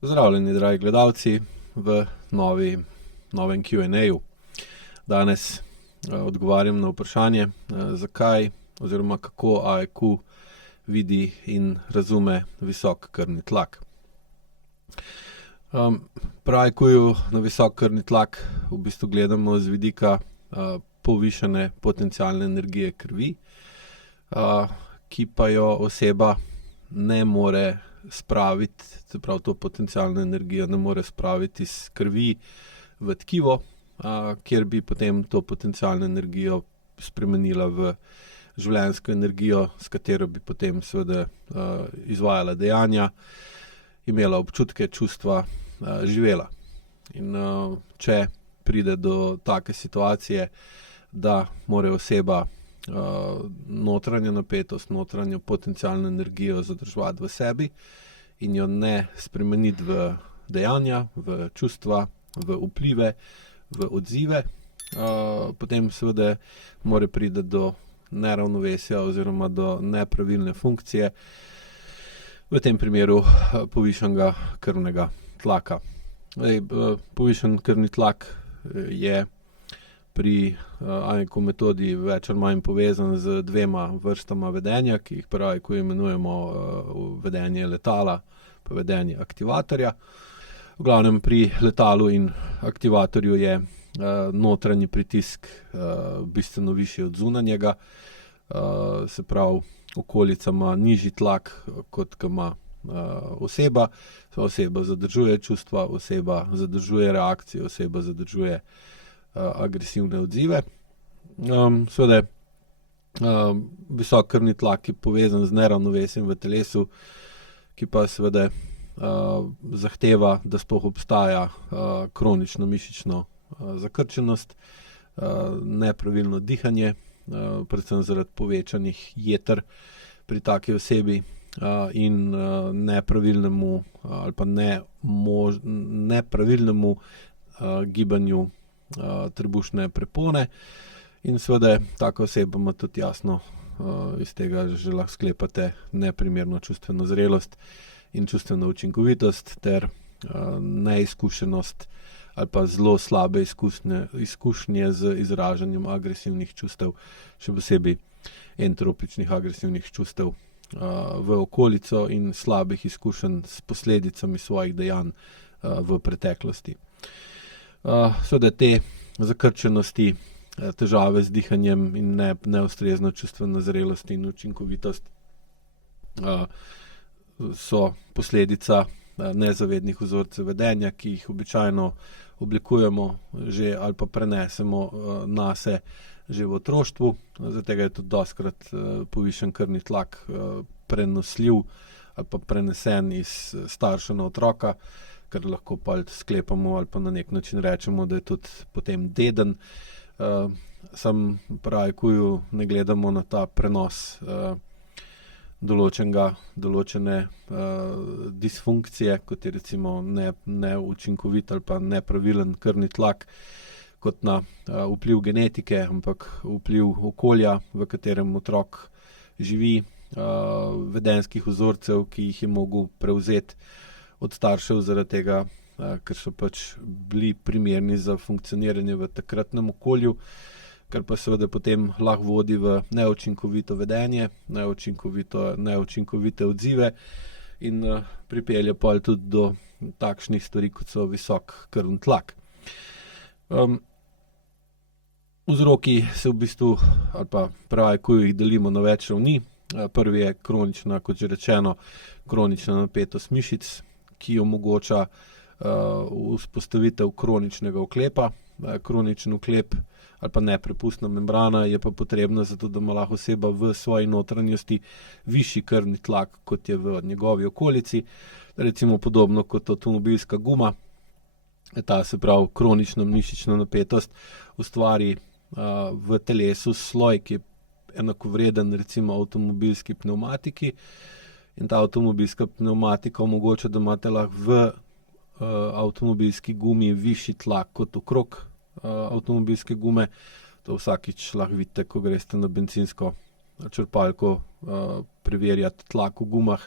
Pozdravljeni, dragi gledalci, v novem Q&A-ju. Danes odgovarjam na vprašanje, zakaj oziroma kako AEQ vidi in razume visok krvni tlak. Pri AEQ-ju na visok krvni tlak v bistvu gledamo z vidika povišane potencialne energije krvi, ki pa jo oseba ne more spraviti, se pravi to potencialno energijo ne more spraviti iz krvi v tkivo, kjer bi potem to potencialno energijo spremenila v življenjsko energijo, s katero bi potem seveda izvajala dejanja, imela občutke, čustva, živela. In če pride do take situacije, da more oseba notranjo napetost, notranjo potencialno energijo zadrževati v sebi in jo ne spremeniti v dejanja, v čustva, v vplive, v odzive, potem seveda more priti do neravnovesja oziroma do nepravilne funkcije, v tem primeru povišanega krvnega tlaka. Povišan krvni tlak je pri AEQ metodi več ali manj povezan z dvema vrstama vedenja, ki jih pri AEQ imenujemo vedenje letala pa vedenje aktivatorja. V glavnem pri letalu in aktivatorju je notranji pritisk bistveno višji od zunanjega, se pravi okolica ima nižji tlak, kot ga ima oseba. Oseba zadržuje čustva, oseba zadržuje reakcije, oseba zadržuje agresivne odzive. Seveda visok krvni tlak je povezan z neravnovesjem v telesu, ki pa seveda zahteva, da sploh obstaja kronično mišično zakrčenost, nepravilno dihanje, predvsem zaradi povečanih jeter pri taki osebi, in nepravilnemu ali pa nepravilnemu gibanju trebušne prepone. In seveda taka oseba ima tudi jasno, iz tega že lahko sklepate, neprimerno čustveno zrelost in čustveno učinkovitost ter neizkušenost ali pa zelo slabe izkušnje z izražanjem agresivnih čustev, še posebej entropičnih agresivnih čustev v okolico in slabih izkušenj s posledicami svojih dejanj v preteklosti. Seveda te zakrčenosti, težave z dihanjem in neustrezna čustvena zrelost in učinkovitost so posledica nezavednih vzorcev vedenja, ki jih običajno oblikujemo že ali pa prenesemo nase že v otroštvu. Zaradi tega je tudi dostikrat povišan krvni tlak prenosljiv ali pa prenesen iz starša na otroka, ker lahko pa sklepamo ali pa na nek način rečemo, da je tudi potem deden. Samo pri AEQ-ju ne gledamo na ta prenos določene disfunkcije, kot je recimo neučinkovit ali pa nepravilen krvni tlak, kot na vpliv genetike, ampak vpliv okolja, v katerem otrok živi, vedenjskih vzorcev, ki jih je mogel prevzeti od staršev zaradi tega, ker so pač bili primerni za funkcioniranje v takratnem okolju, kar pa seveda potem lahko vodi v neučinkovito vedenje, neučinkovite odzive in pripelje pol tudi do takšnih stvari, kot so visok krvni tlak. Vzroki se v bistvu, ali pa pri AEQ-ju jih delimo na več ravni. Prvi je kronična, kot že rečeno, kronična napetost mišic, ki omogoča vzpostavitev kroničnega oklepa. Kroničen oklep ali pa neprepustna membrana je pa potrebna zato, da ima lahko oseba v svoji notranjosti višji krvni tlak, kot je v njegovi okolici. Recimo podobno kot avtomobilska guma, ta, se pravi kronična mišična napetost, ustvari v telesu sloj, ki je enakovreden recimo avtomobilski pnevmatiki, in ta avtomobilska pnevmatika omogoča, da imate lahko v avtomobilski gumi višji tlak kot okrog avtomobilske gume. To vsakič lahko vidite, ko greste na bencinsko črpalko preverjati tlak v gumah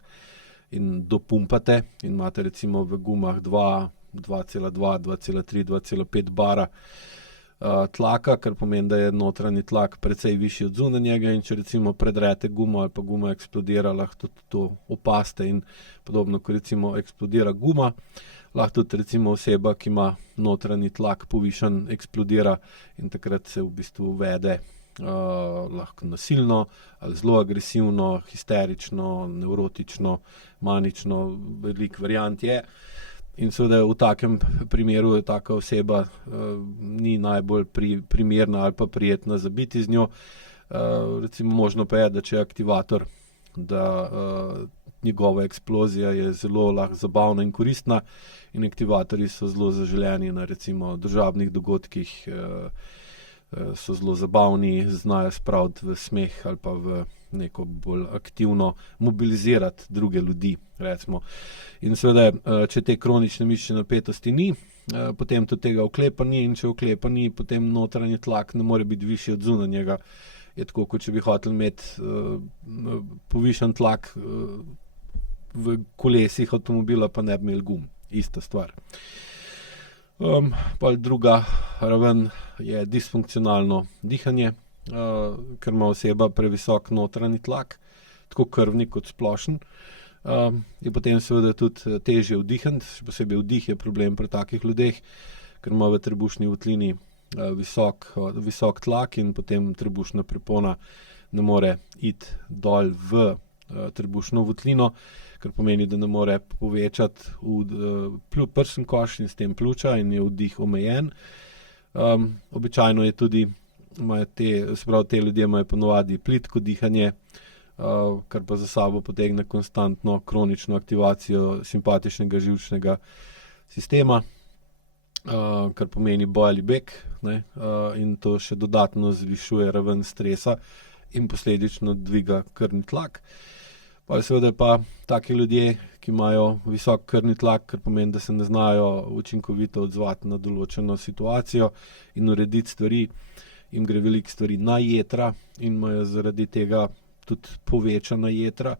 in dopumpate in imate recimo v gumah 2,2, 2,3, 2,5 bara tlaka, kar pomeni, da je notranji tlak precej višji od zunanjega in če recimo predrete gumo ali pa guma eksplodira, lahko tudi to opaste in podobno, ko recimo eksplodira guma, lahko tudi recimo oseba, ki ima notranji tlak povišan, eksplodira in takrat se v bistvu vede lahko nasilno ali zelo agresivno, histerično, nevrotično, manično, veliko variant je. In seveda v takem primeru je taka oseba ni najbolj primerna ali pa prijetna za biti z njo. Recimo možno pa je, da če je aktivator, da njegova eksplozija je zelo lahko zabavna in koristna in aktivatorji so zelo zaželeni na recimo družabnih dogodkih, so zelo zabavni, znajo spraviti v smeh ali pa v neko bolj aktivno mobilizirati druge ljudi, recimo. In seveda, če te kronične mišične napetosti ni, potem tudi tega oklepa ni in če oklepa ni, potem notranji tlak ne more biti višji od zunanjega. Je tako, kot če bi hoteli imeti povišan tlak v kolesih avtomobila, pa ne bi imeli gum. Ista stvar. Pa druga raven je disfunkcionalno dihanje, ker ima oseba previsok notranji tlak, tako krvni kot splošen. Je potem seveda tudi težje vdihniti, še posebej vdih je problem pri takih ljudeh, ker ima v trebušni votlini visok tlak in potem trebušna prepona ne more iti dol v trebušno votlino, kar pomeni, da ne more povečati prsni koš in s tem pljuča in je vdih omejen. Običajno je tudi, te ljudje imajo ponavadi plitko dihanje, kar pa za sabo potegne konstantno kronično aktivacijo simpatičnega živčnega sistema, kar pomeni boj ali beg, ne, in to še dodatno zvišuje raven stresa in posledično dviga krvni tlak. Pa seveda pa taki ljudje, ki imajo visok krvni tlak, kar pomeni, da se ne znajo učinkovito odzvati na določeno situacijo in urediti stvari, jim gre veliko stvari na jetra in imajo zaradi tega tudi povečana jetra,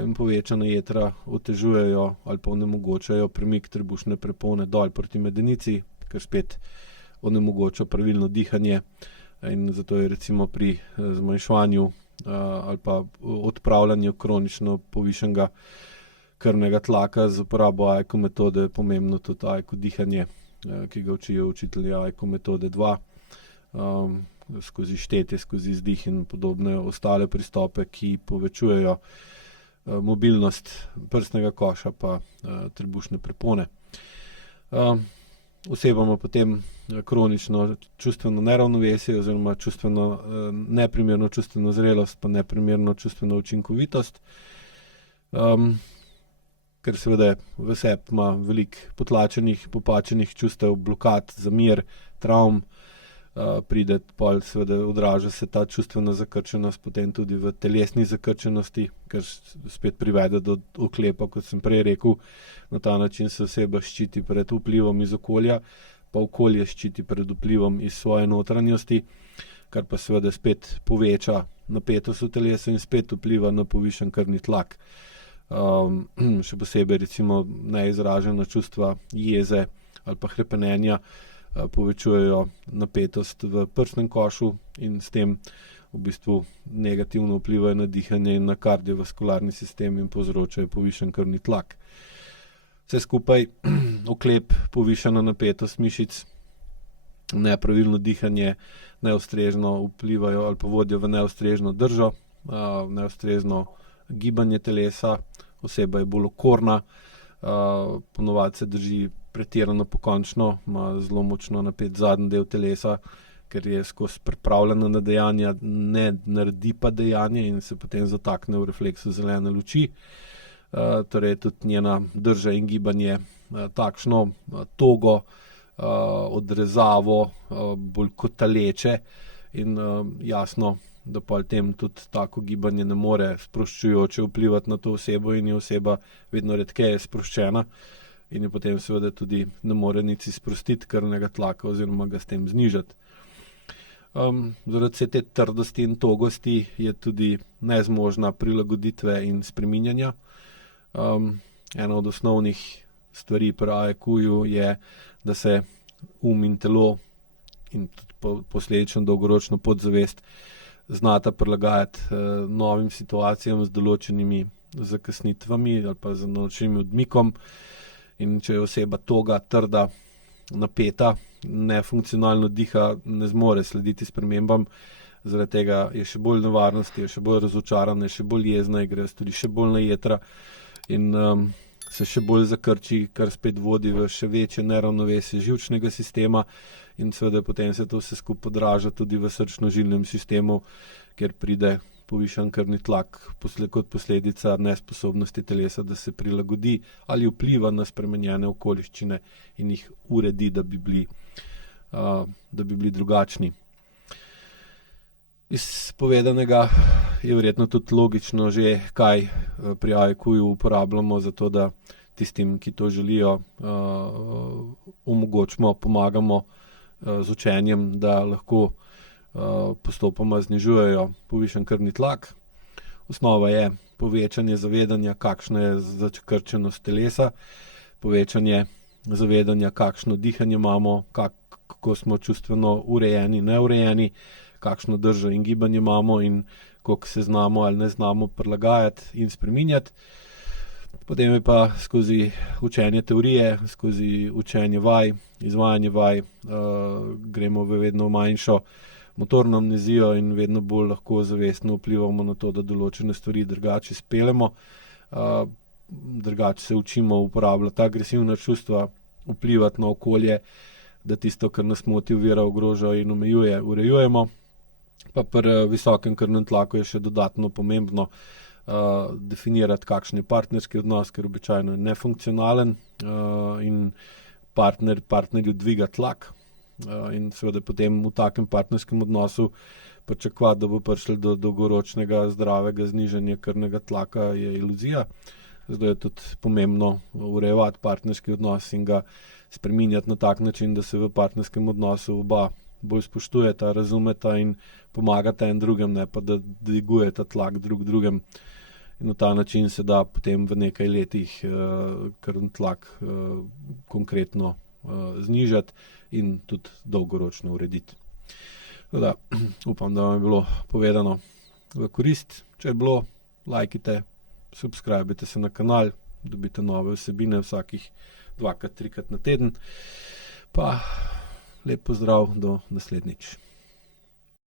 in povečana jetra otežujejo ali pa onemogočajo premik trebušne prepone dol proti medenici, kar spet onemogoča pravilno dihanje in zato je recimo pri zmanjševanju ali pa odpravljanju kronično povišanega krvnega tlaka z uporabo AIKO metode pomembno tudi AIKO dihanje, ki ga učijo učitelji AIKO metode 2, skozi štetje, skozi izdih in podobne ostale pristope, ki povečujejo mobilnost prsnega koša pa trebušne prepone. Oseba ima potem kronično čustveno neravnovesje oziroma neprimerno čustveno zrelost pa neprimerno čustveno učinkovitost, ker seveda v sebi ima veliko potlačenih, popačenih čustev, blokad, zamir, travm, pride pol seveda odraža se ta čustvena zakrčenost potem tudi v telesni zakrčenosti, kar spet privede do oklepa, kot sem prej rekel. Na ta način se oseba ščiti pred vplivom iz okolja, pa okolje ščiti pred vplivom iz svoje notranjosti, kar pa seveda spet poveča napetost v telesu in spet vpliva na povišan krvni tlak. Še posebej recimo neizražena čustva jeze ali pa hrepenenja povečujejo napetost v prsnem košu in s tem v bistvu negativno vplivajo na dihanje in na kardiovaskularni sistem in povzročajo povišan krvni tlak. Vse skupaj oklep, povišana napetost mišic, nepravilno dihanje, neustrezno vplivajo ali pa vodijo v neustrezno držo, neustrezno gibanje telesa, oseba je bolj okorna, ponavadi se drži pretirano pokončno, ima zelo močno napet zadnji del telesa, ker je skozi pripravljena na dejanja, ne naredi pa dejanje in se potem zatakne v refleksu zelene luči. Torej tudi njena drža in gibanje takšno togo, odrezavo, bolj kotaleče in jasno, da pa tem tudi tako gibanje ne more sproščujoče vplivati na to osebo in je oseba vedno redkeje sproščena in je potem seveda tudi ne more niti sprostiti krvnega tlaka oziroma ga s tem znižati. Zaradi vse te trdosti in togosti je tudi nezmožna prilagoditve in spreminjanja. Ena od osnovnih stvari pri AEQ-ju je, da se in telo in tudi posledično dolgoročno podzavest znata prilagajati novim situacijam z določenimi zakasnitvami ali pa z določenim odmikom. In če je oseba toga, trda, napeta, nefunkcionalno diha, ne zmore slediti spremembam, zaradi tega je še bolj nevarnosti, je še bolj razočarana, je še bolj jezna, gre tudi še bolj na jetra in se še bolj zakrči, kar spet vodi v še večje neravnovesje živčnega sistema in seveda potem se to vse skupaj odraža tudi v srčno-žilnem sistemu, kjer pride povišan krvni tlak kot posledica nesposobnosti telesa, da se prilagodi ali vpliva na spremenjene okoliščine in jih uredi, da bi bili drugačni. Iz povedanega je verjetno tudi logično že, kaj pri AEQ-ju uporabljamo za to, da tistim, ki to želijo, omogočimo, pomagamo z učenjem, da lahko postopoma znižujejo povišan krvni tlak. Osnova je povečanje zavedanja, kakšna je zakrčenost telesa, povečanje zavedanja, kakšno dihanje imamo, kako smo čustveno urejeni, neurejeni, kakšno držo in gibanje imamo in koliko se znamo ali ne znamo prilagajati in spreminjati. Potem je pa skozi učenje teorije, skozi učenje vaj, izvajanje vaj, gremo v vedno manjšo motorno amnezijo in vedno bolj lahko zavestno vplivamo na to, da določene stvari drugače speljemo, drugače se učimo uporabljati agresivna čustva, vplivati na okolje, da tisto, kar nas moti, ovira, ogroža in omejuje, urejujemo. Pa pri visokem krvnem tlaku je še dodatno pomembno definirati, kakšen je partnerski odnos, ker običajno je nefunkcionalen in partnerju dviga tlak. In seveda potem v takem partnerskem odnosu pričakovati, da bo prišlo do dolgoročnega zdravega znižanja krvnega tlaka, je iluzija. Zato je tudi pomembno urejevati partnerski odnos in ga spreminjati na tak način, da se v partnerskem odnosu oba bolj spoštujeta, razumeta in pomagata en drugem, ne pa da dvigujeta tlak drugem. In na ta način se da potem v nekaj letih krvni tlak konkretno znižati in tudi dolgoročno urediti. Teda, upam, da vam je bilo povedano v korist. Če je bilo, lajkite, subscribite se na kanal, dobite nove vsebine vsakih 2-3 na teden. Pa lep pozdrav, do naslednjič.